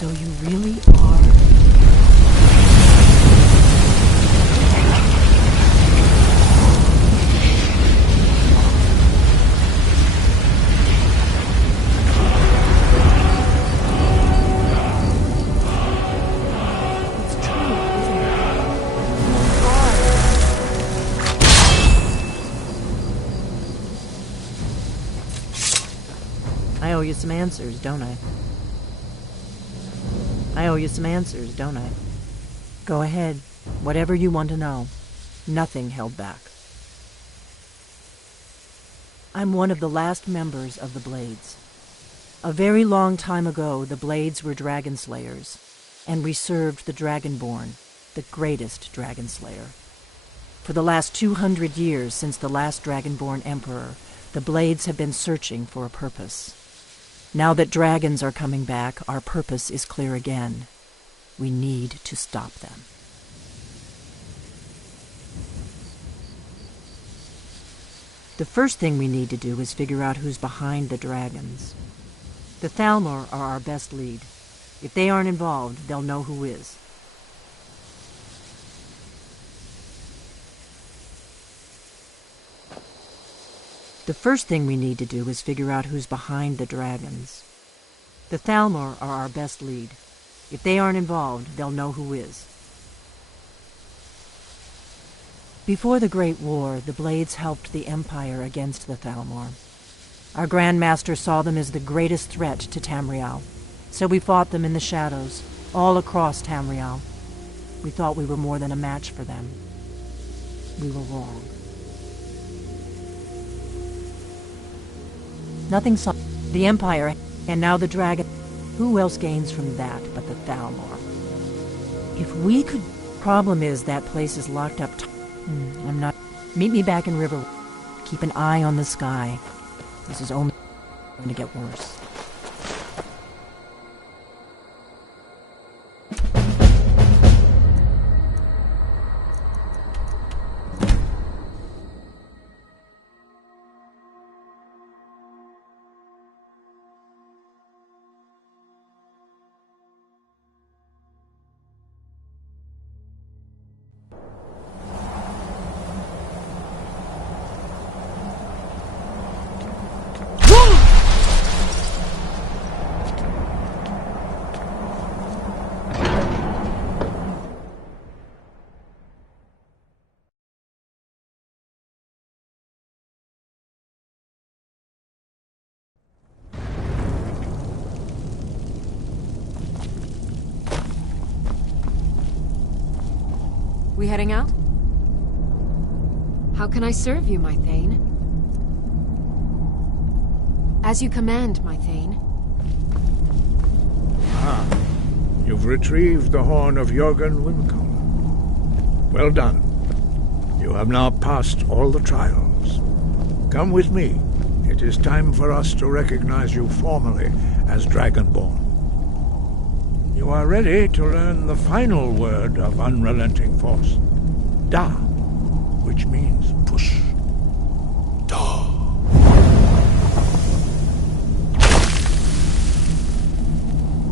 So you really are... It's true, isn't it? You are. I owe you some answers, don't I? I owe you some answers, don't I? Go ahead. Whatever you want to know. Nothing held back. I'm one of the last members of the Blades. A very long time ago, the Blades were dragon slayers, and we served the Dragonborn, the greatest dragon slayer. For the last 200 years since the last Dragonborn Emperor, the Blades have been searching for a purpose. Now that dragons are coming back, our purpose is clear again. We need to stop them. The first thing we need to do is figure out who's behind the dragons. The Thalmor are our best lead. If they aren't involved, they'll know who is. The first thing we need to do is figure out who's behind the dragons. The Thalmor are our best lead. If they aren't involved, they'll know who is. Before the Great War, the Blades helped the Empire against the Thalmor. Our Grand Master saw them as the greatest threat to Tamriel, so we fought them in the shadows, all across Tamriel. We thought we were more than a match for them. We were wrong. Nothing saw the Empire, and now the dragon. Who else gains from that but the Thalmor? If we could... Problem is, that place is locked up. I'm not... Meet me back in River. Keep an eye on the sky. This is only going to get worse. We heading out? How can I serve you, my Thane? As you command, my Thane. Ah, you've retrieved the horn of Jörgen Windcaller. Well done. You have now passed all the trials. Come with me. It is time for us to recognize you formally as Dragonborn. You are ready to learn the final word of unrelenting force. Da, which means push. Da.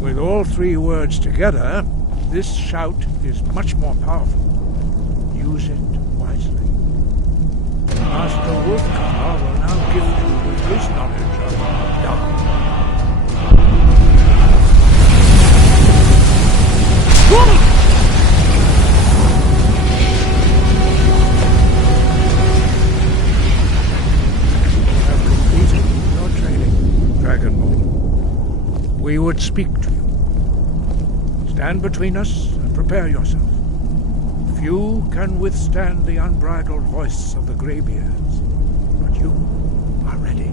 With all three words together, this shout is much more powerful. Use it wisely. Master Wolfgar will now gift you with his knowledge of Da. would speak to you. Stand between us and prepare yourself. Few can withstand the unbridled voice of the graybeards, but you are ready.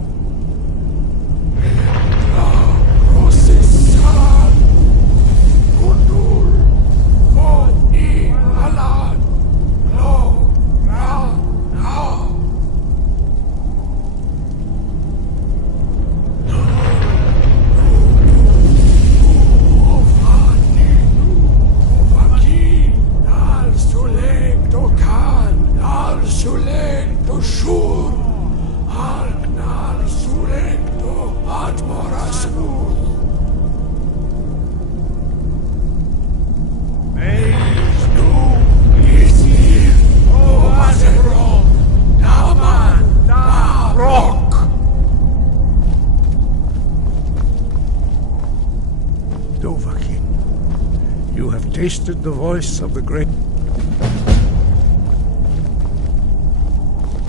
You have tasted the voice of the great.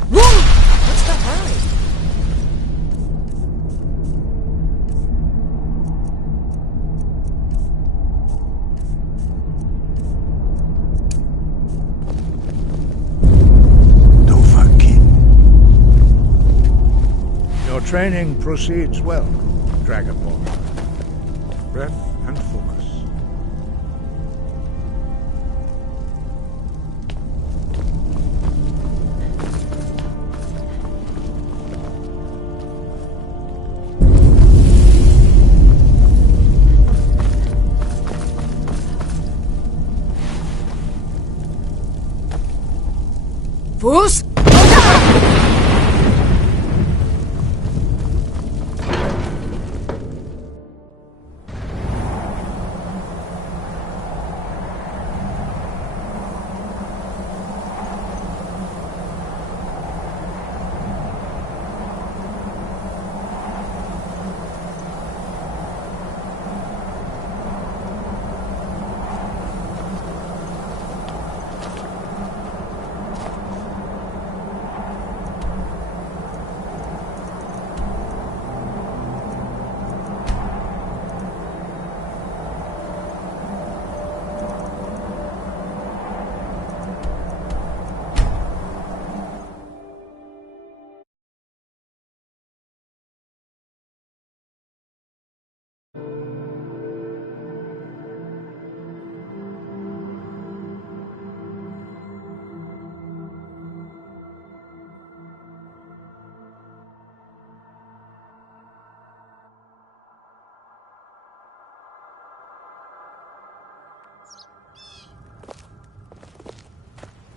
What's the hurry? Your training proceeds well, Dragonborn. Breath and focus. Fus?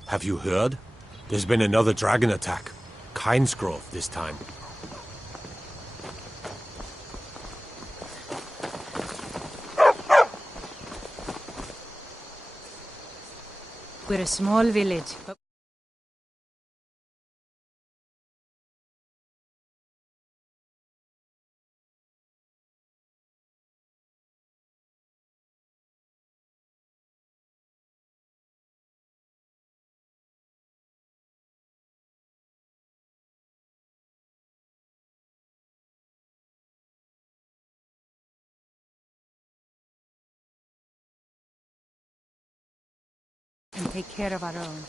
Have you heard? There's been another dragon attack. Kynesgrove this time. We're a small village, but and take care of our own.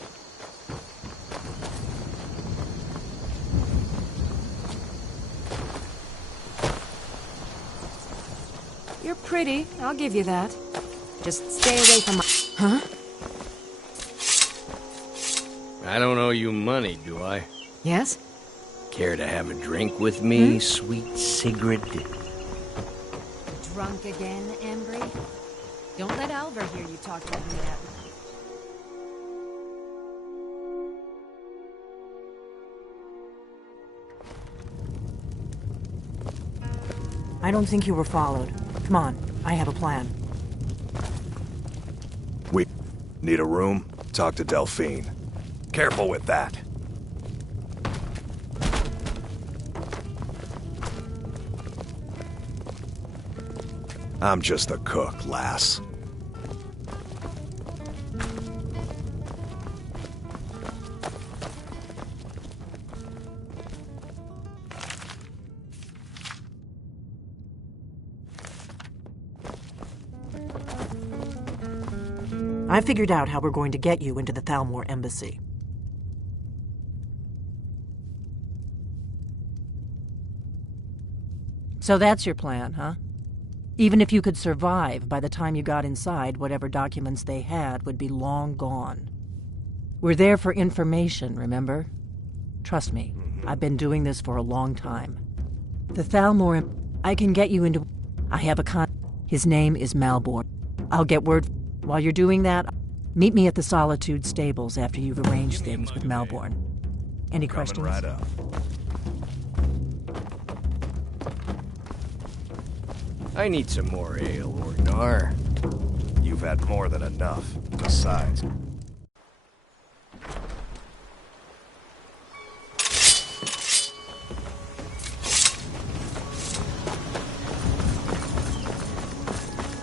You're pretty, I'll give you that. Just stay away from my... Huh? I don't owe you money, do I? Yes? Care to have a drink with me, sweet Sigrid? Drunk again, Embry? Don't let Alvar hear you talk like that. I don't think you were followed. Come on, I have a plan. We need a room? Talk to Delphine. Careful with that. I'm just a cook, lass. I figured out how we're going to get you into the Thalmor embassy. So that's your plan, huh? Even if you could survive, by the time you got inside, whatever documents they had would be long gone. We're there for information, remember? Trust me, I've been doing this for a long time. The Thalmor, I can get you into... I have a His name is Malborn. I'll get word... While you're doing that, meet me at the Solitude stables after you've arranged things with Malborn. Any questions? Coming right up. I need some more ale, Orgnar. You've had more than enough. Besides...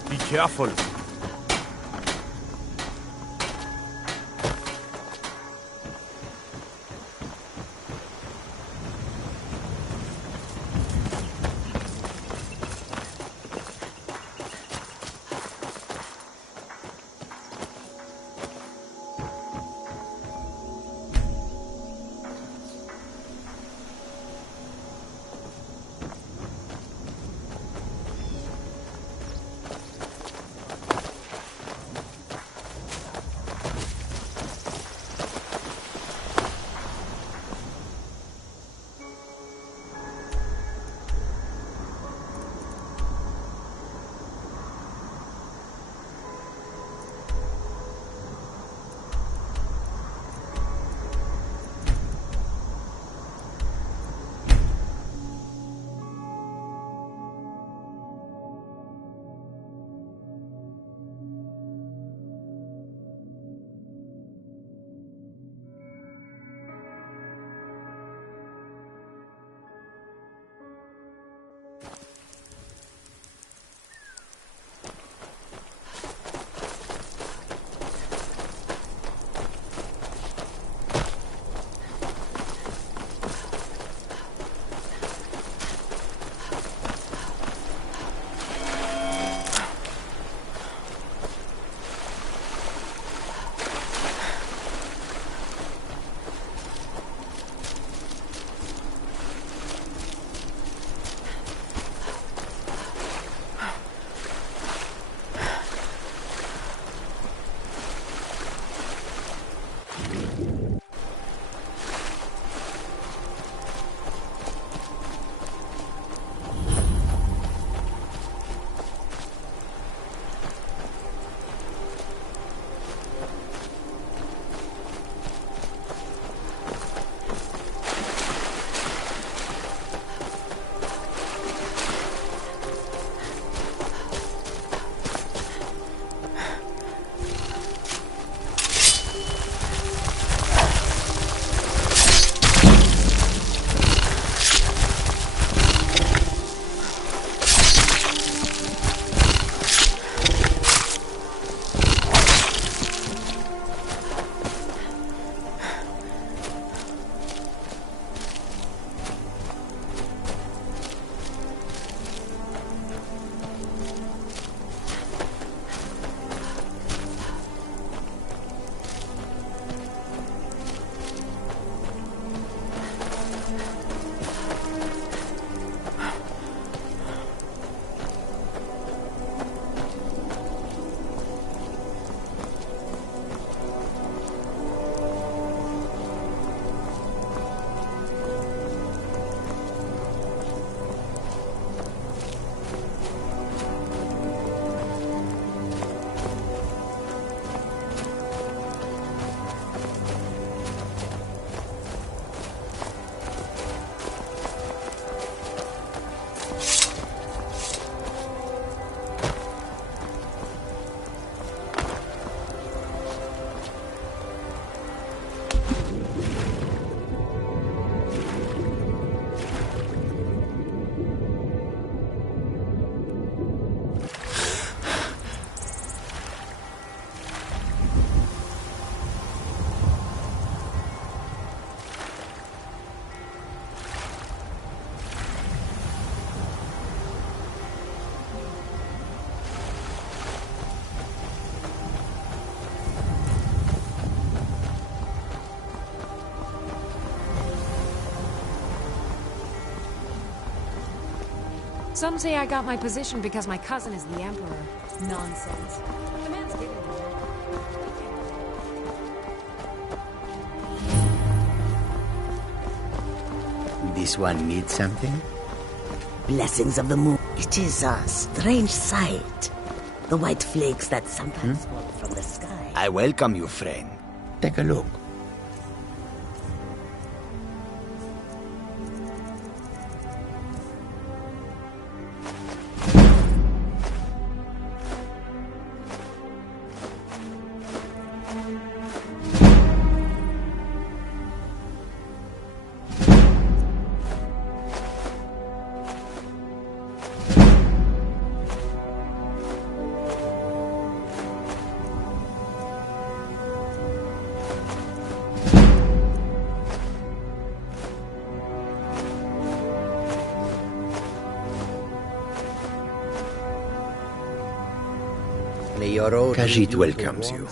Be careful. Some say I got my position because my cousin is the emperor. Nonsense. The man's given me that. This one needs something? Blessings of the moon. It is a strange sight. The white flakes that sometimes fall from the sky. I welcome you, friend. Take a look. Khajiit welcomes you,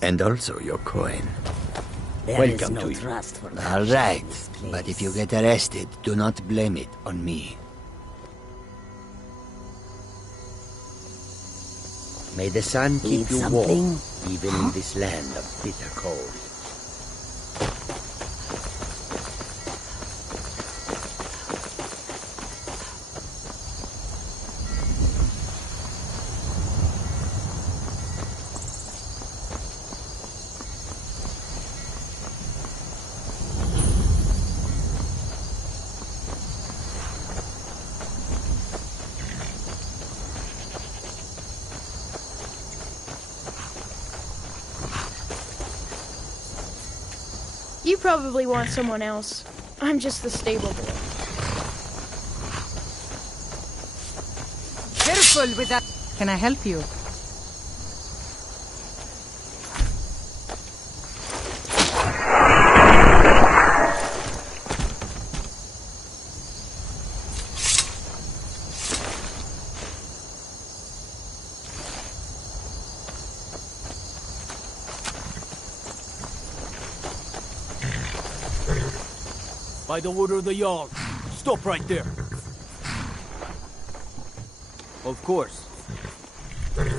and also your coin. Welcome to you. All right, but if you get arrested, do not blame it on me. May the sun keep you warm, even in this land of bitter cold. You probably want someone else. I'm just the stable boy. Careful with that. Can I help you? By the order of the Jarl. Stop right there. Of course.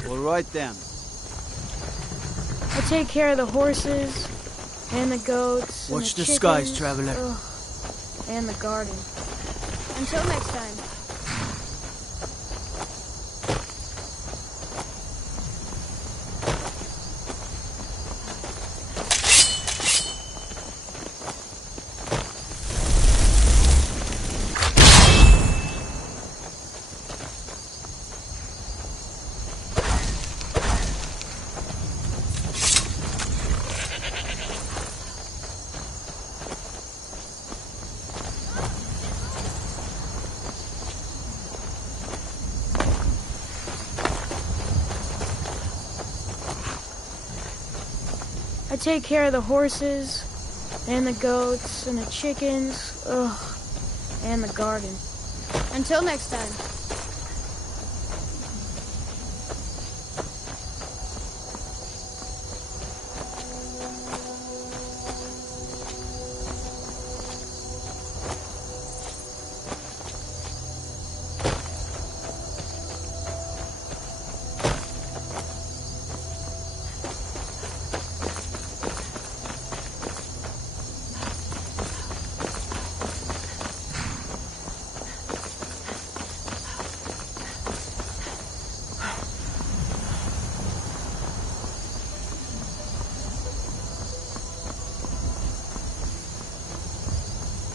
All right then. I take care of the horses, and the goats, Watch and the the skies, chickens, traveler. and the garden. Until next time. I take care of the horses, and the goats, and the chickens, and the garden. Until next time.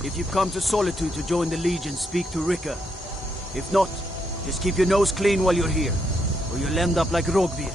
If you come to Solitude to join the Legion, speak to Rika. If not, just keep your nose clean while you're here, or you'll end up like Rogvir.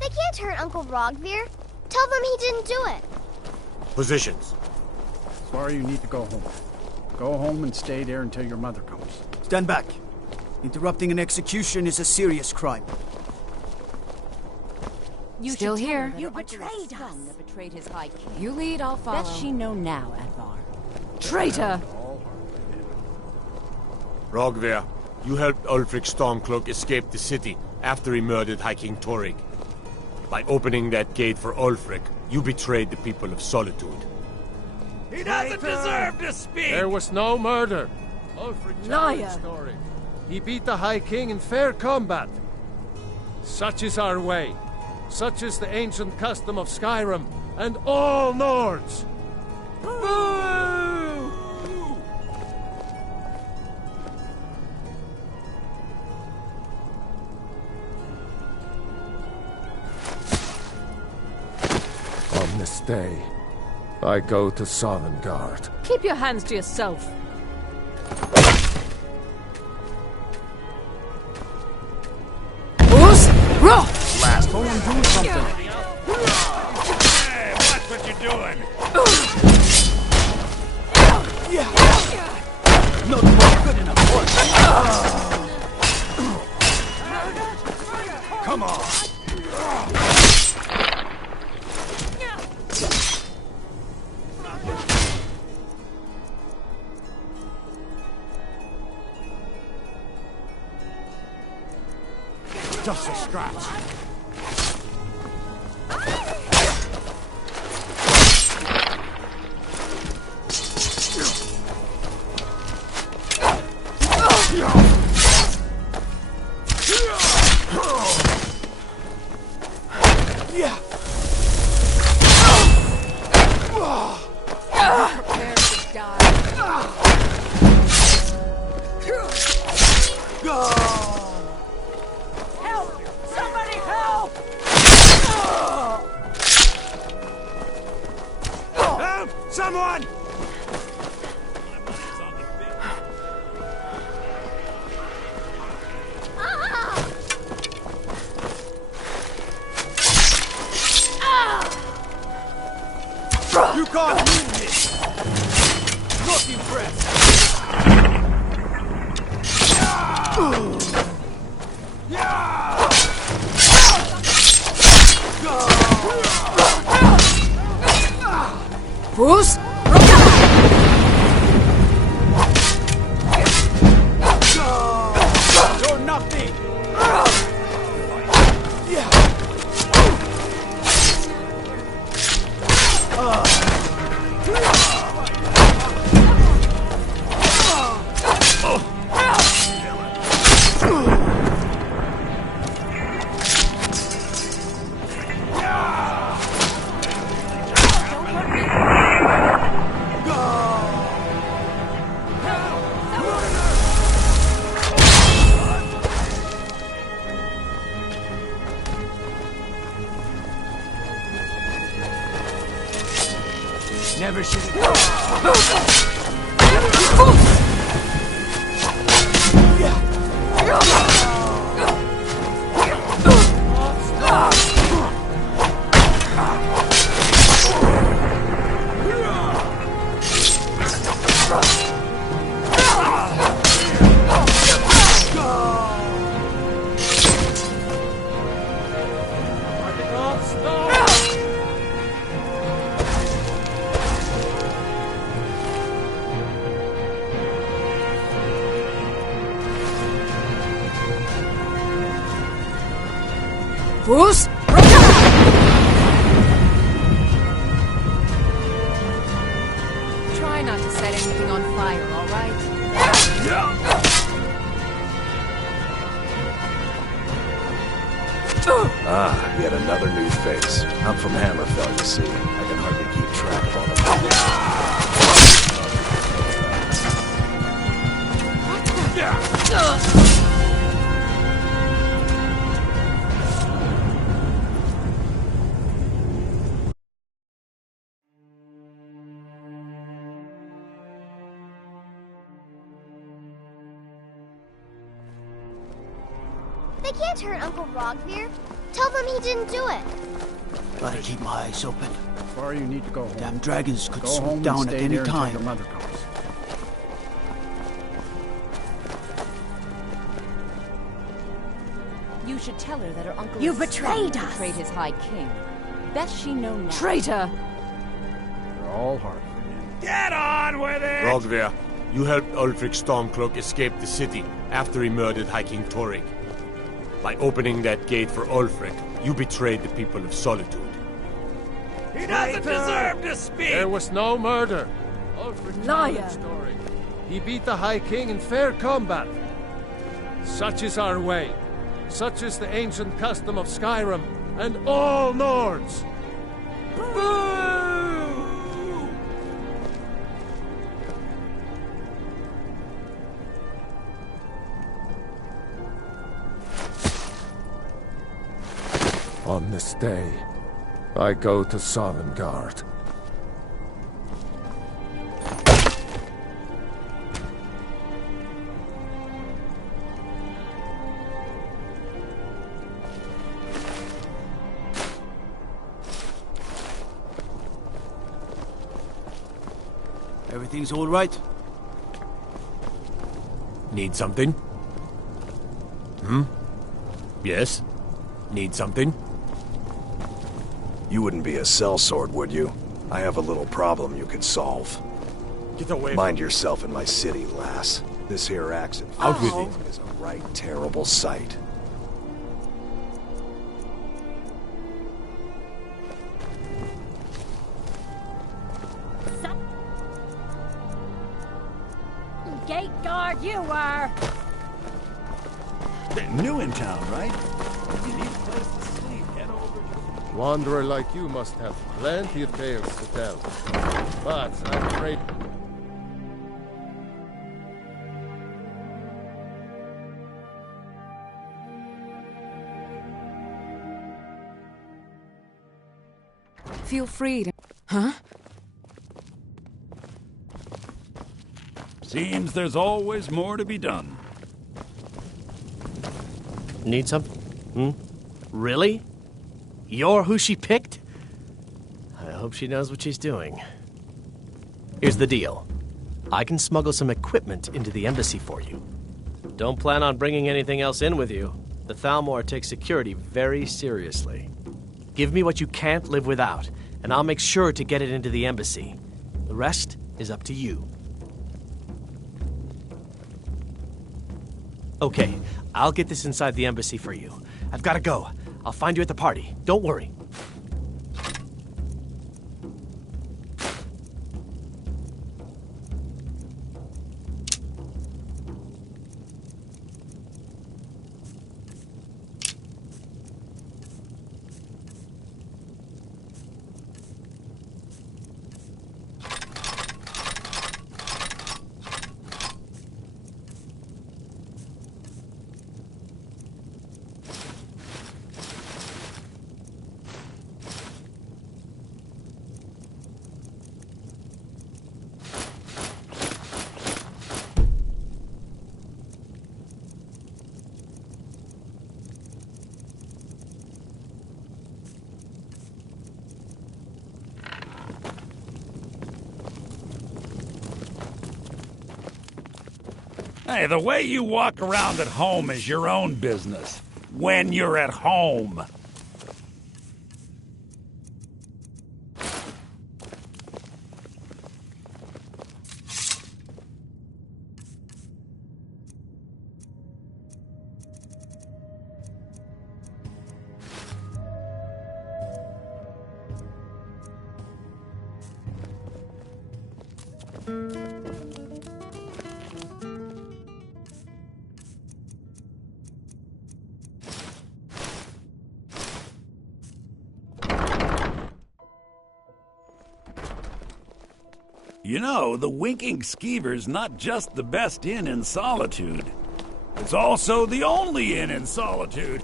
They can't hurt Uncle Rogvir. Tell them he didn't do it. Positions. Sorry, you need to go home. Go home and stay there until your mother comes. Stand back. Interrupting an execution is a serious crime. You still here? You betrayed us. That betrayed his high king. You lead, I'll follow. Best she know now, Advar. Traitor! Rogver, you helped Ulfric Stormcloak escape the city after he murdered High King Torrig. By opening that gate for Ulfric, you betrayed the people of Solitude. He doesn't deserve to speak! There was no murder. Ulfric challenged Torrig. He beat the High King in fair combat. Such is our way. Such is the ancient custom of Skyrim and all Nords. Boo! On this day, I go to Sovngarde. Keep your hands to yourself. Last one, do something. Hey, watch what you're doing. Not quite good enough. Come on. Just a scratch. Prepare to die. Help! Somebody help! Help! Someone! You can't move this! Not impressed! Bruce? You're nothing! Never should Bruce? Try not to set anything on fire, all right? Ah, yet another new face. I'm from Hammerfell, you see. I can hardly keep track of all the They can't hurt Uncle Rogvir. Tell them he didn't do it. Gotta keep my eyes open. Far you need to go home. Damn dragons could Go swoop home down and at stay any there until time. your mother comes. You should tell her that her uncle You is betrayed strong, us. betrayed his high king. Best she know now. Traitor! They're all hard. Get on with it! Rogver, you helped Ulfric Stormcloak escape the city after he murdered High King Torrig. By opening that gate for Ulfric, you betrayed the people of Solitude. He doesn't deserve to speak! There was no murder. Ulfric Liar. challenged Torrig. He beat the High King in fair combat. Such is our way. Such is the ancient custom of Skyrim and all Nords. On this day, I go to Sovngarde. Everything's all right? Need something? Yes? Need something? You wouldn't be a sellsword, would you? I have a little problem you could solve. Get away. Mind yourself in my city, lass. This here axe and Out with it. is a right terrible sight. Gate guard, you are! New in town, right? You need a place to sleep. Head over to... Wanderer like you must have plenty of tales to tell. But I'm afraid... Feel free to... Huh? Seems there's always more to be done. Need something? Really? You're who she picked? I hope she knows what she's doing. Here's the deal. I can smuggle some equipment into the embassy for you. Don't plan on bringing anything else in with you. The Thalmor takes security very seriously. Give me what you can't live without, and I'll make sure to get it into the embassy. The rest is up to you. Okay, I'll get this inside the embassy for you. I've got to go. I'll find you at the party. Don't worry. Hey, the way you walk around at home is your own business. When you're at home. You know, the Winking Skeever's not just the best inn in Solitude. It's also the only inn in Solitude.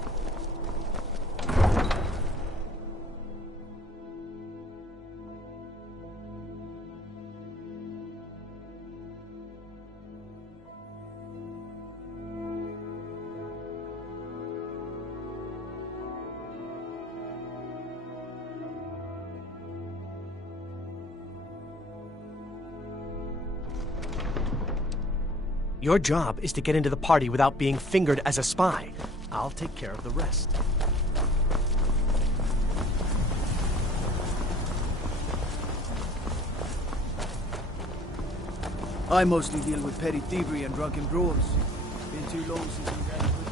Your job is to get into the party without being fingered as a spy. I'll take care of the rest. I mostly deal with petty thievery and drunken brawls. Been too long since we had a good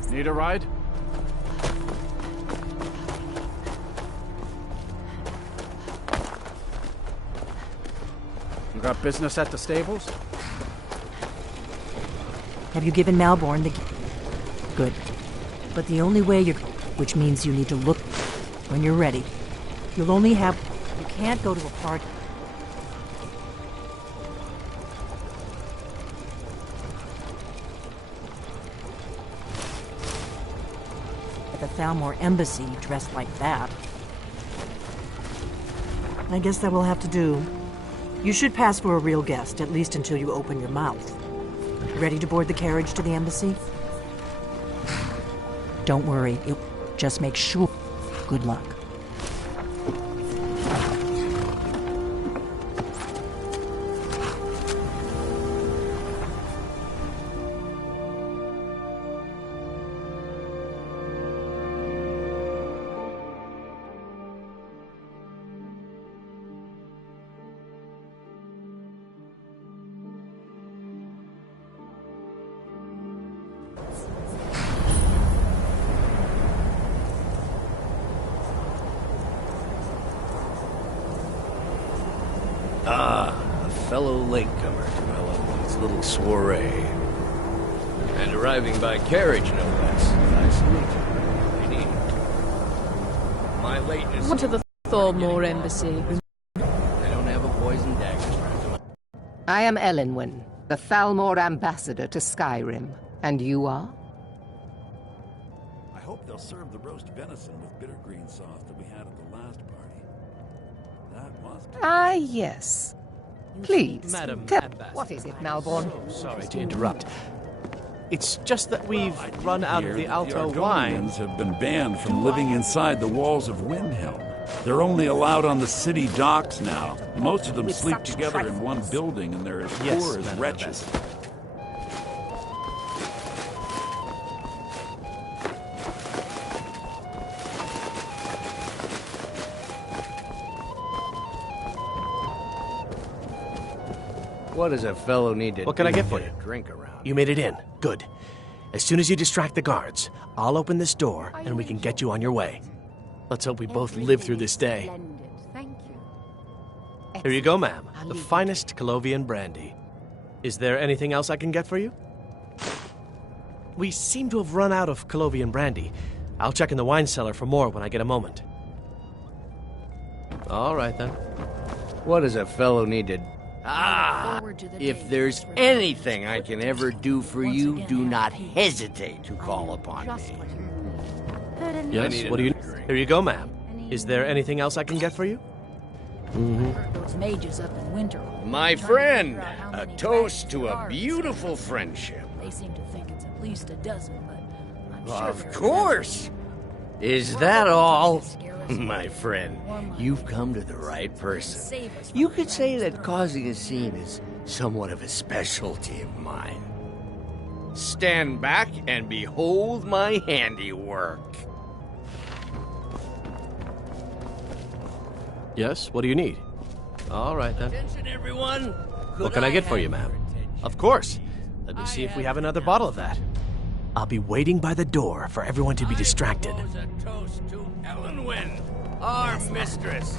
plan. Need a ride? You got business at the stables? Have you given Malborn the... Good. But the only way you're... Which means you need to look when you're ready. You'll only have... You can't go to a party. At the Thalmor Embassy dressed like that. I guess that will have to do. You should pass for a real guest, at least until you open your mouth. Ready to board the carriage to the embassy? Don't worry, just make sure. Good luck. A fellow latecomer to Eloine's little soiree. And arriving by carriage, no less. Nice to meet you, lady. My lateness... What to the Thalmor Embassy? I don't have a poison dagger strapped to my... I am Elenwen, the Thalmor ambassador to Skyrim. And you are? I hope they'll serve the roast venison with bitter green sauce that we had at the last party. That must... Ah, yes. Please, Madam tell... Ambassador. What is it, Malborn? Sorry to interrupt. It's just that we've run out of the Alto wine. The have been banned from living inside the walls of Windhelm. They're only allowed on the city docks now. Most of them sleep together in one building, and they're as poor as wretches. What does a fellow need to What can I get for you? Drink around. You made it in. Good. As soon as you distract the guards, I'll open this door and we can get you on your way. Let's hope we both live through this day. Thank you. Here you go, ma'am. The finest Colovian brandy. Is there anything else I can get for you? We seem to have run out of Colovian brandy. I'll check in the wine cellar for more when I get a moment. All right, then. What does a fellow need to... Ah! If there's anything I can ever do for you, do not hesitate to call upon me. Yes, what do you... Here you go, ma'am. Is there anything else I can get for you? Those mages up in winter. My friend, a toast to a beautiful friendship. They seem to think it's at least a dozen, but I'm sure Of course! Is that all? My friend, you've come to the right person. You could say that causing a scene is somewhat of a specialty of mine. Stand back and behold my handiwork. Yes, what do you need? All right, then. Attention, everyone. What can I get for you, ma'am? Of course. Let me see if we have another bottle of that. I'll be waiting by the door for everyone to be distracted. A toast to Elenwen, our mistress.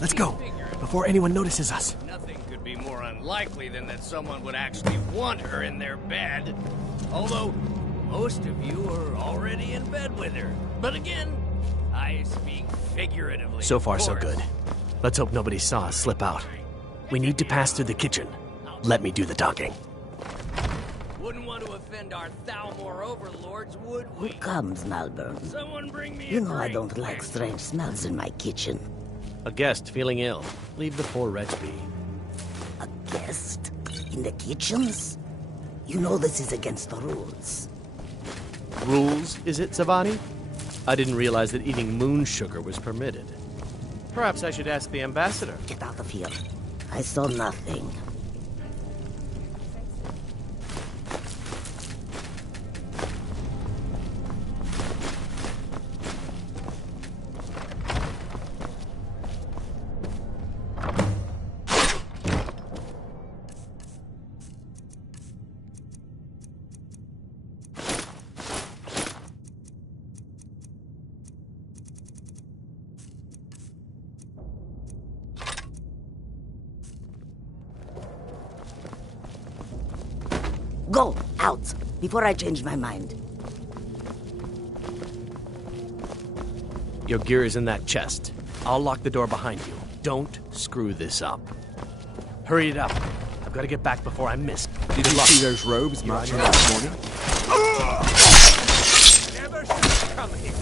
Let's go, before anyone notices us. Nothing could be more unlikely than that someone would actually want her in their bed. Although, most of you are already in bed with her. But again, I speak figuratively. So far, so good. Let's hope nobody saw us slip out. We need to pass through the kitchen. Let me do the talking. Wouldn't want to offend our Thalmor overlords, would we? Who comes, Malborn? Someone bring me You a know I drink. don't like strange smells in my kitchen. A guest feeling ill. Leave the poor wretch be. A guest? In the kitchens? You know this is against the rules. Rules, is it, Savani? I didn't realize that eating moon sugar was permitted. Perhaps I should ask the ambassador. Get out of here. I saw nothing. Go, out, before I change my mind. Your gear is in that chest. I'll lock the door behind you. Don't screw this up. Hurry it up. I've got to get back before I miss. Did you see those robes marching this morning? Never should have come here.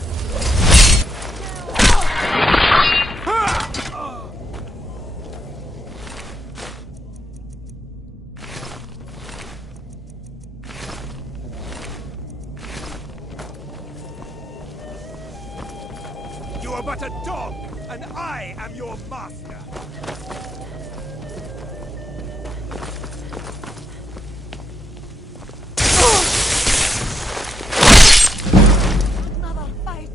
You are but a dog, and I am your master. Another fight.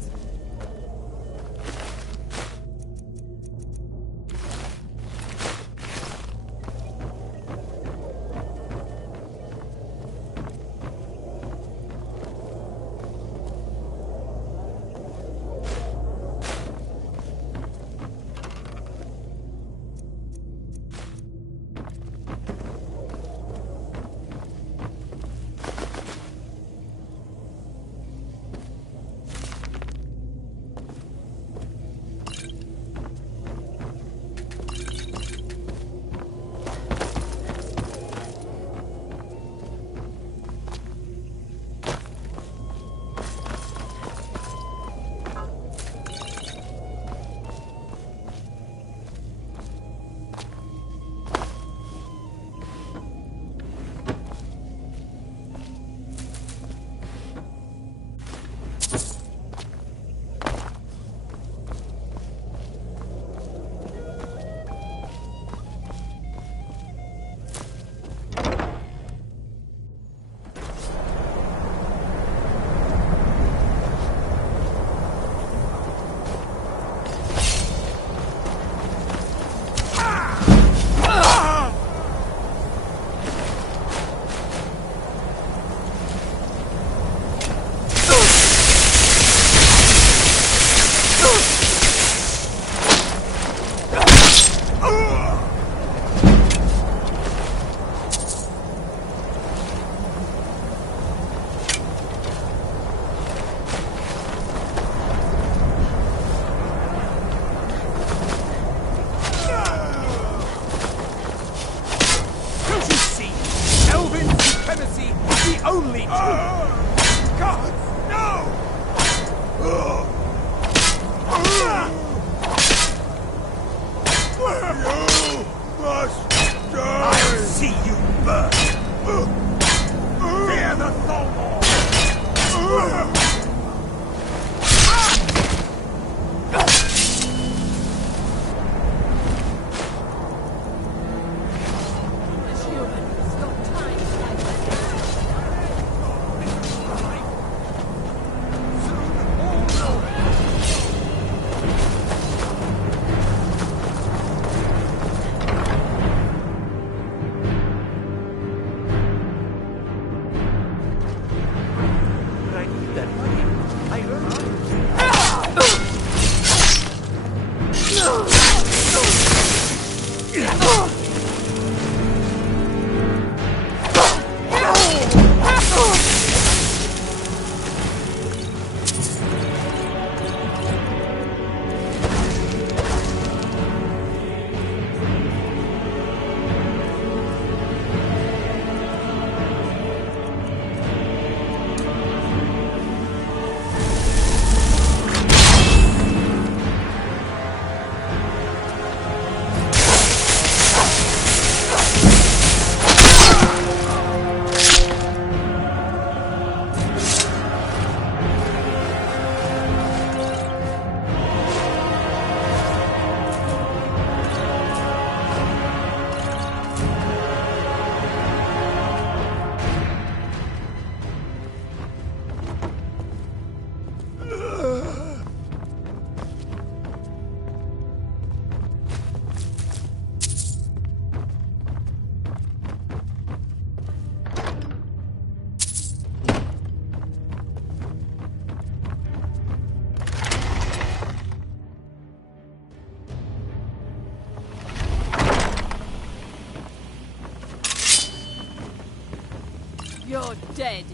You're dead.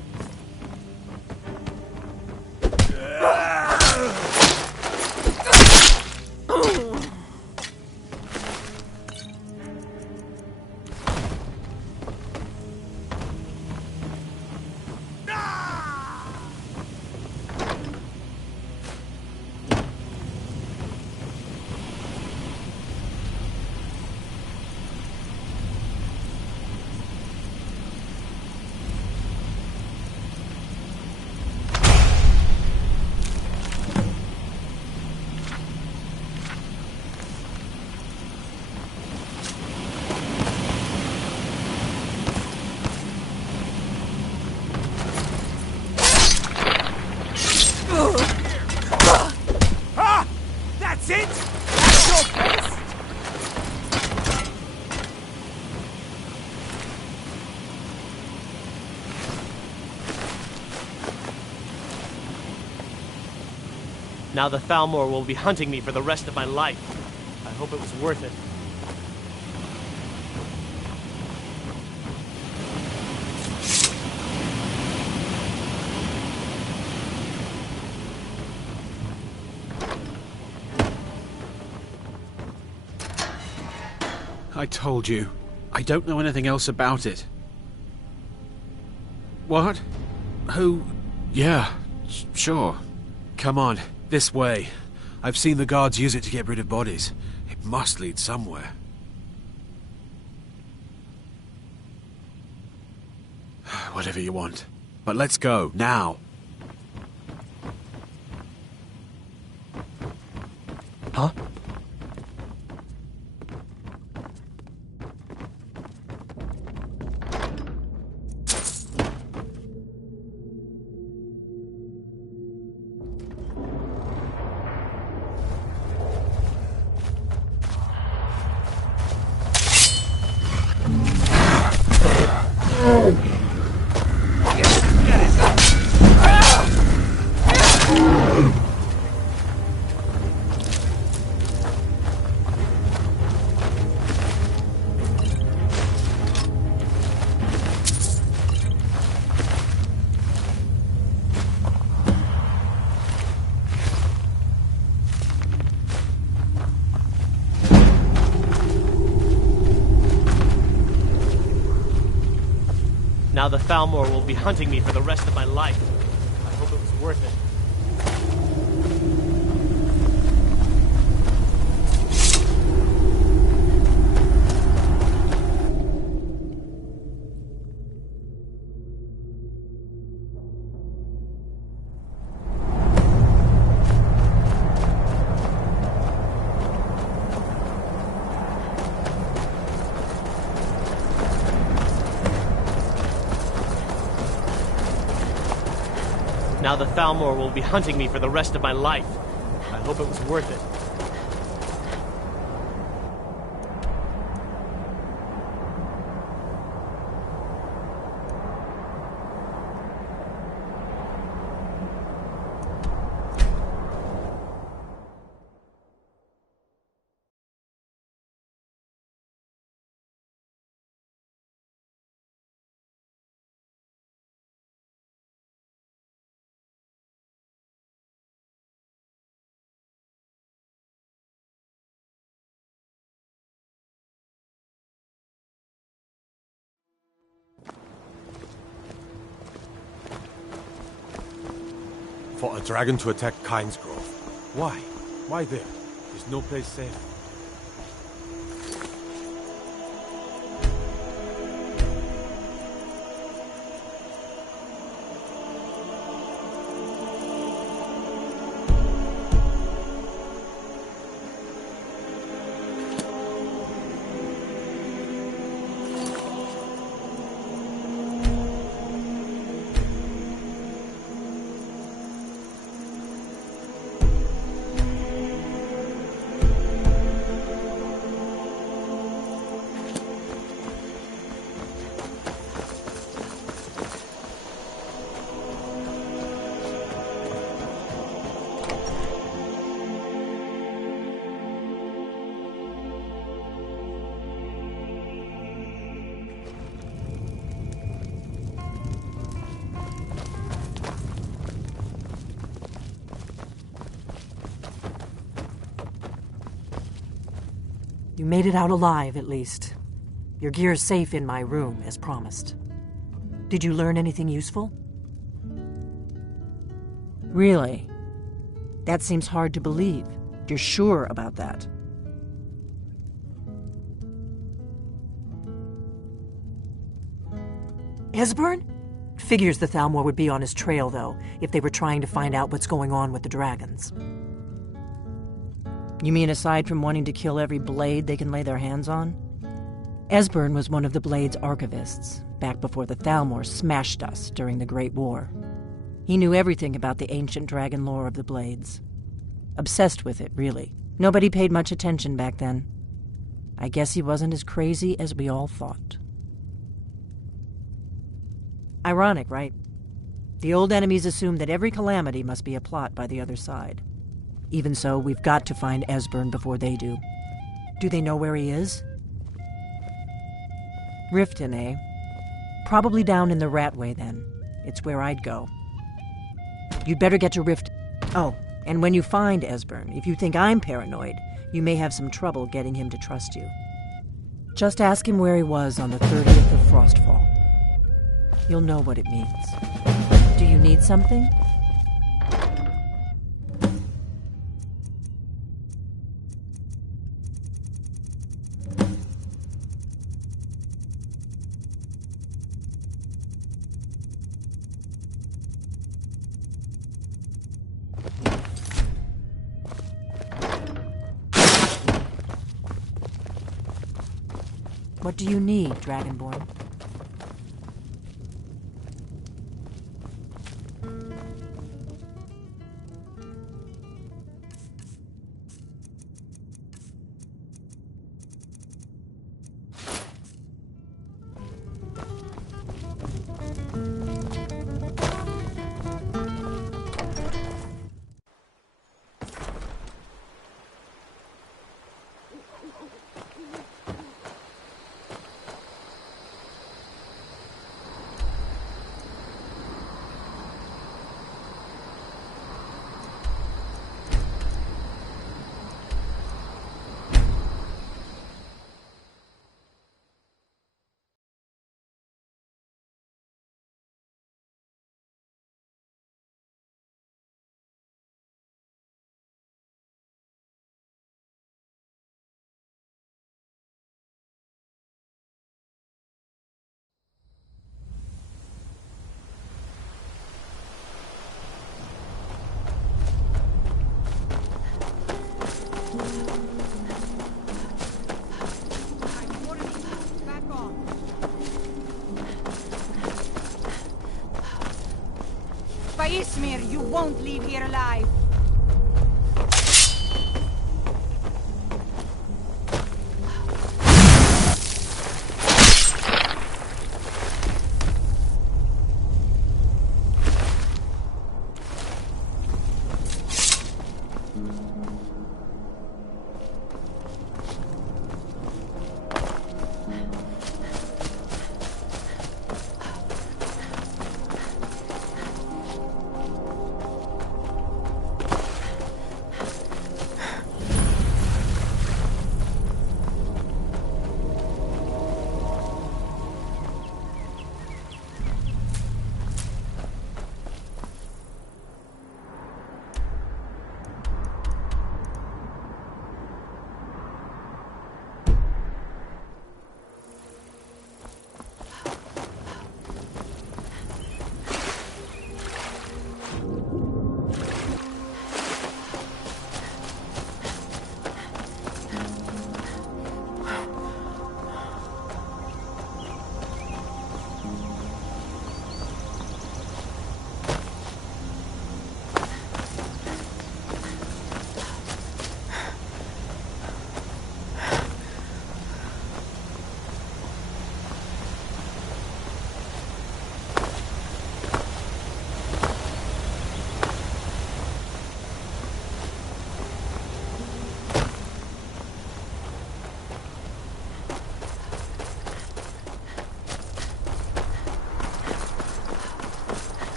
Now the Thalmor will be hunting me for the rest of my life. I hope it was worth it. I told you. I don't know anything else about it. What? Who? Yeah, sure. Come on, this way. I've seen the guards use it to get rid of bodies. It must lead somewhere. Whatever you want. But let's go, now. Huh? Now the Thalmor will be hunting me for the rest of my life. I hope it was worth it. Now the Thalmor will be hunting me for the rest of my life. I hope it was worth it. For a dragon to attack Kyne's Grove. Why? Why there? There's no place safe. You made it out alive, at least. Your gear's safe in my room, as promised. Did you learn anything useful? Really? That seems hard to believe. You're sure about that? Esbern? Figures the Thalmor would be on his trail, though, if they were trying to find out what's going on with the dragons. You mean aside from wanting to kill every blade they can lay their hands on? Esbern was one of the Blade's archivists, back before the Thalmor smashed us during the Great War. He knew everything about the ancient dragon lore of the Blades. Obsessed with it, really. Nobody paid much attention back then. I guess he wasn't as crazy as we all thought. Ironic, right? The old enemies assume that every calamity must be a plot by the other side. Even so, we've got to find Esbern before they do. Do they know where he is? Riften, eh? Probably down in the Ratway, then. It's where I'd go. You'd better get to Riften. Oh, and when you find Esbern, if you think I'm paranoid, you may have some trouble getting him to trust you. Just ask him where he was on the 30th of Frostfall. You'll know what it means. Do you need something? What do you need, Dragonborn? Ismir, you won't leave here alive.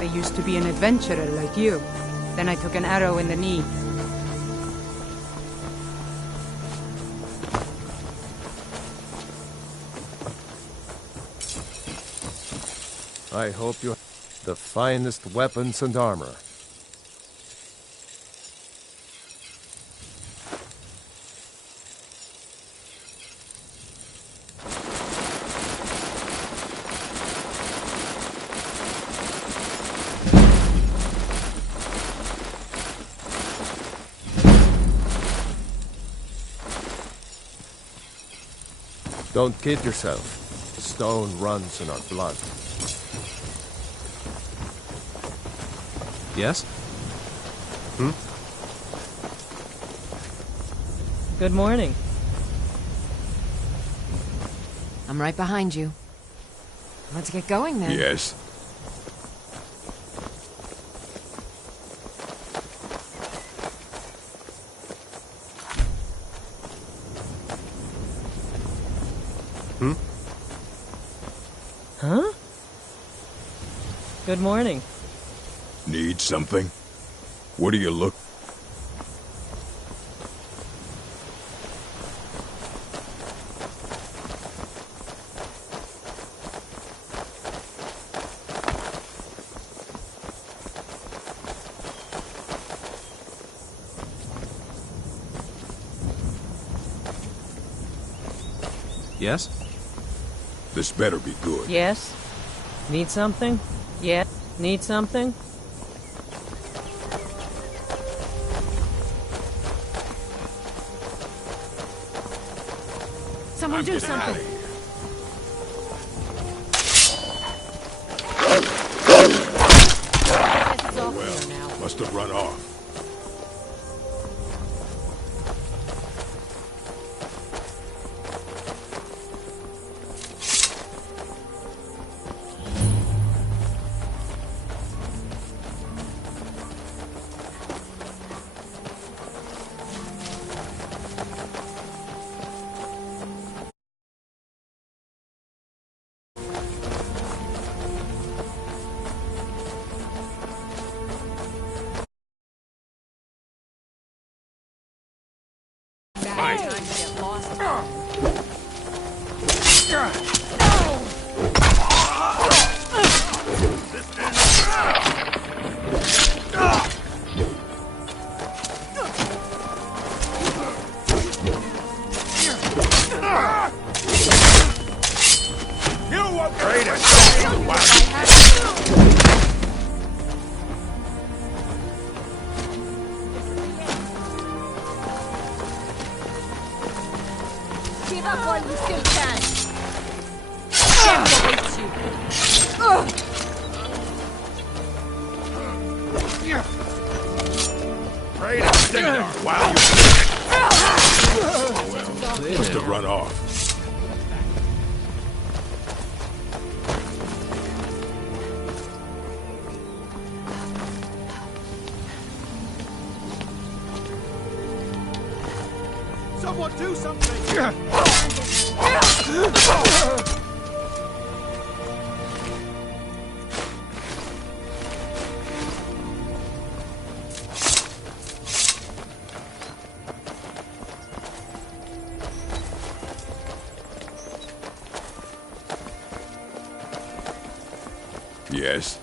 I used to be an adventurer like you. Then I took an arrow in the knee. I hope you have the finest weapons and armor. Don't kid yourself. Stone runs in our blood. Yes? Good morning. I'm right behind you. Let's get going then. Yes. Huh? Good morning. Need something? What do you look? Yes? This better be good. Yes? Need something? Yeah? Need something? Someone do something. Well, must have run off. Give up while you still can. Death awaits you. Pray to Stendar while you... Well, must have run off. Someone do something! Yes?